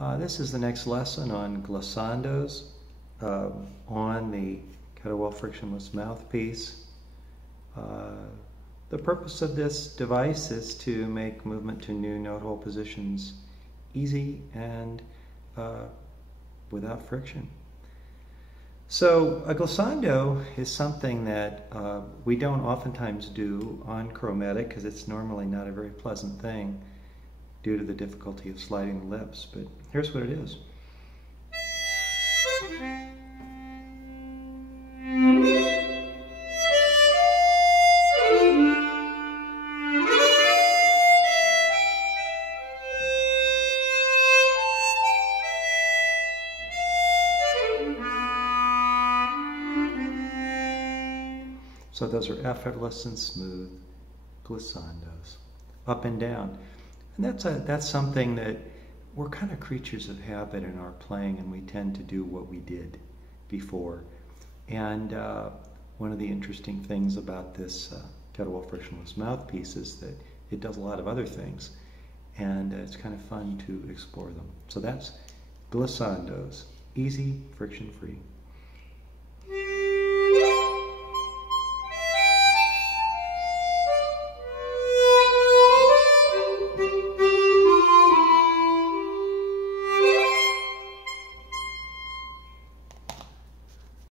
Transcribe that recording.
This is the next lesson on glissandos on the Kettlewell Frictionless Mouthpiece. The purpose of this device is to make movement to new note hole positions easy and without friction. So a glissando is something that we don't oftentimes do on chromatic because it's normally not a very pleasant thing due to the difficulty of sliding the lips, but here's what it is. So those are effortless and smooth glissandos, up and down. And that's something that we're kind of creatures of habit in our playing, and we tend to do what we did before. And one of the interesting things about this Kettlewell Frictionless Mouthpiece is that it does a lot of other things, and it's kind of fun to explore them. So that's glissandos, easy, friction-free.